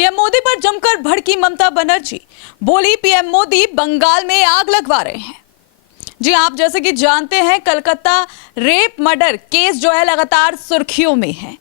PM Modi पर जमकर भड़की ममता बनर्जी। बोली पीएम मोदी बंगाल में आग लगवा रहे हैं। जी आप जैसे कि जानते हैं, कलकत्ता रेप मर्डर केस जो है लगातार सुर्खियों में है।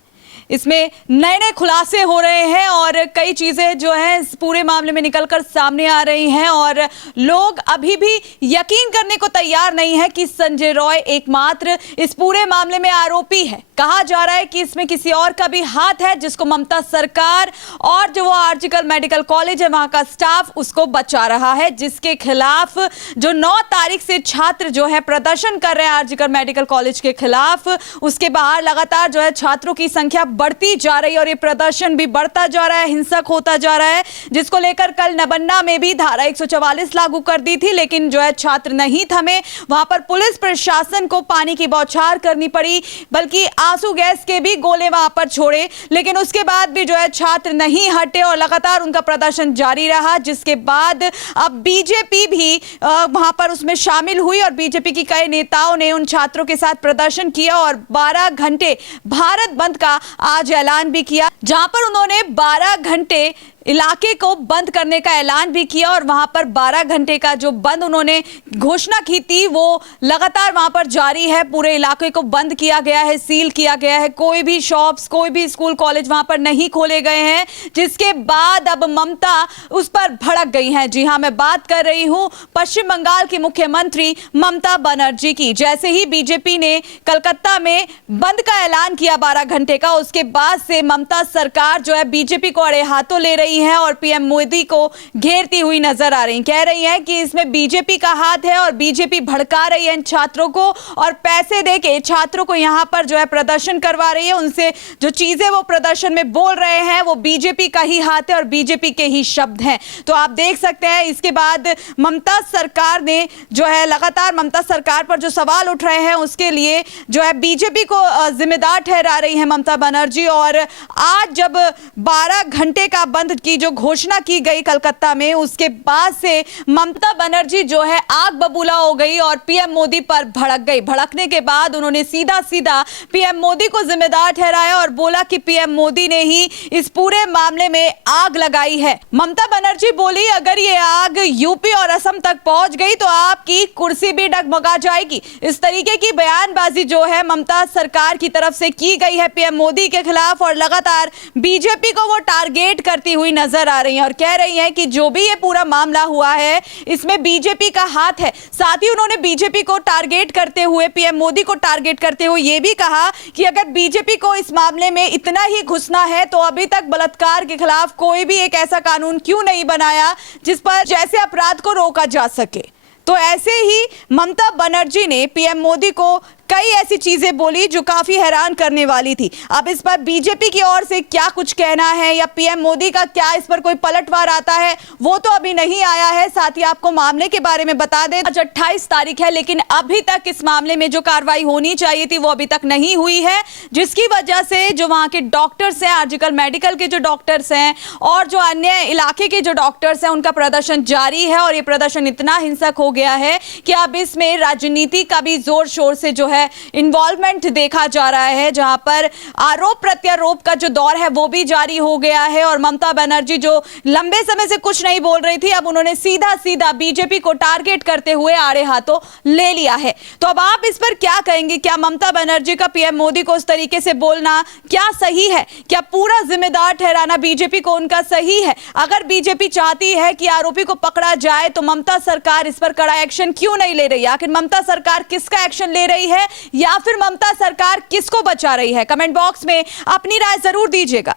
इसमें नए नए खुलासे हो रहे हैं और कई चीजें जो है इस पूरे मामले में निकलकर सामने आ रही हैं और लोग अभी भी यकीन करने को तैयार नहीं है कि संजय रॉय एकमात्र इस पूरे मामले में आरोपी है। कहा जा रहा है कि इसमें किसी और का भी हाथ है, जिसको ममता सरकार और जो वो आर्जिकल मेडिकल कॉलेज है वहां का स्टाफ उसको बचा रहा है, जिसके खिलाफ जो 9 तारीख से छात्र जो है प्रदर्शन कर रहे हैं आर्जिकल मेडिकल कॉलेज के खिलाफ, उसके बाहर लगातार जो है छात्रों की संख्या बढ़ती जा रही है और ये प्रदर्शन भी बढ़ता जा रहा है, हिंसक होता जा रहा है, जिसको लेकर कल नबन्ना में भी धारा 144 लागू कर दी थी, लेकिन जो है छात्र नहीं थमे। वहां पर पुलिस प्रशासन को पानी की बौछार करनी पड़ी, बल्कि आंसू गैस के भी गोले वहां पर छोड़े, लेकिन उसके बाद भी जो है छात्र नहीं हटे और लगातार उनका प्रदर्शन जारी रहा, जिसके बाद अब बीजेपी भी वहां पर उसमें शामिल हुई और बीजेपी की कई नेताओं ने उन छात्रों के साथ प्रदर्शन किया और 12 घंटे भारत बंद का आज ऐलान भी किया, जहां पर उन्होंने 12 घंटे इलाके को बंद करने का ऐलान भी किया और वहां पर 12 घंटे का जो बंद उन्होंने घोषणा की थी वो लगातार वहां पर जारी है। पूरे इलाके को बंद किया गया है, सील किया गया है, कोई भी शॉप्स, कोई भी स्कूल कॉलेज वहां पर नहीं खोले गए हैं, जिसके बाद अब ममता उस पर भड़क गई हैं। जी हां, मैं बात कर रही हूं पश्चिम बंगाल की मुख्यमंत्री ममता बनर्जी की। जैसे ही बीजेपी ने कलकत्ता में बंद का ऐलान किया 12 घंटे का, उसके बाद से ममता सरकार जो है बीजेपी को अड़े हाथों ले रही है और पीएम मोदी को घेरती हुई नजर आ रही, कह रही है कि इसमें बीजेपी का हाथ है और बीजेपी भड़का रही है इन छात्रों को और पैसे देके छात्रों को यहां पर जो है प्रदर्शन करवा रही है। उनसे जो चीजें वो प्रदर्शन में बोल रहे हैं वो बीजेपी का ही हाथ है और बीजेपी के ही शब्द हैं। तो आप देख सकते हैं इसके बाद ममता सरकार ने जो है लगातार ममता सरकार पर जो सवाल उठ रहे हैं उसके लिए जो है बीजेपी को जिम्मेदार ठहरा रही है ममता बनर्जी। और आज जब 12 घंटे का बंद की जो घोषणा की गई कलकत्ता में, उसके बाद से ममता बनर्जी जो है आग बबूला हो गई और पीएम मोदी पर भड़क गई। भड़कने के बाद उन्होंने सीधा सीधा पीएम मोदी को जिम्मेदार ठहराया और बोला कि पीएम मोदी ने ही इस पूरे मामले में आग लगाई है। ममता बनर्जी बोली अगर ये आग यूपी और असम तक पहुंच गई तो आपकी कुर्सी भी डगमगा जाएगी। इस तरीके की बयानबाजी जो है ममता सरकार की तरफ से की गई है पीएम मोदी के खिलाफ और लगातार बीजेपी को वो टारगेट करती हुई नजर आ रही हैं और कह रही हैं कि जो भी ये पूरा मामला हुआ है इसमें बीजेपी का हाथ है। साथ ही उन्होंने बीजेपी को टारगेट करते हुए, पीएम मोदी को टारगेट करते हुए ये भी कहा कि अगर बीजेपी को इस मामले में इतना ही घुसना है तो अभी तक बलात्कार के खिलाफ कोई भी एक ऐसा कानून क्यों नहीं बनाया जिस पर जैसे अपराध को रोका जा सके। तो ऐसे ही ममता बनर्जी ने पीएम मोदी को कई ऐसी चीजें बोली जो काफी हैरान करने वाली थी। अब इस पर बीजेपी की ओर से क्या कुछ कहना है या पीएम मोदी का क्या इस पर कोई पलटवार आता है वो तो अभी नहीं आया है। साथ ही आपको मामले के बारे में बता दें, आज 28 तारीख है लेकिन अभी तक इस मामले में जो कार्रवाई होनी चाहिए थी वो अभी तक नहीं हुई है, जिसकी वजह से जो वहां के डॉक्टर्स हैं, आर्जिकल मेडिकल के जो डॉक्टर्स हैं और जो अन्य इलाके के जो डॉक्टर्स हैं उनका प्रदर्शन जारी है और ये प्रदर्शन इतना हिंसक हो गया है कि अब इसमें राजनीति का भी जोर शोर से जो है इन्वॉल्वमेंट देखा जा रहा है, जहां पर आरोप प्रत्यारोप का जो दौर है वो भी जारी हो गया है। और ममता बनर्जी जो लंबे समय से कुछ नहीं बोल रही थी, अब उन्होंने सीधा सीधा बीजेपी को टारगेट करते हुए आड़े हाथों ले लिया है। तो अब आप इस पर क्या कहेंगे? क्या ममता बनर्जी का पीएम मोदी को उस तरीके से बोलना क्या सही है? क्या पूरा जिम्मेदार ठहराना बीजेपी को उनका सही है? अगर बीजेपी चाहती है कि आरोपी को पकड़ा जाए तो ममता सरकार इस पर कड़ा एक्शन क्यों नहीं ले रही? आखिर ममता सरकार किसका एक्शन ले रही है या फिर ममता सरकार किसको बचा रही है? कमेंट बॉक्स में अपनी राय जरूर दीजिएगा।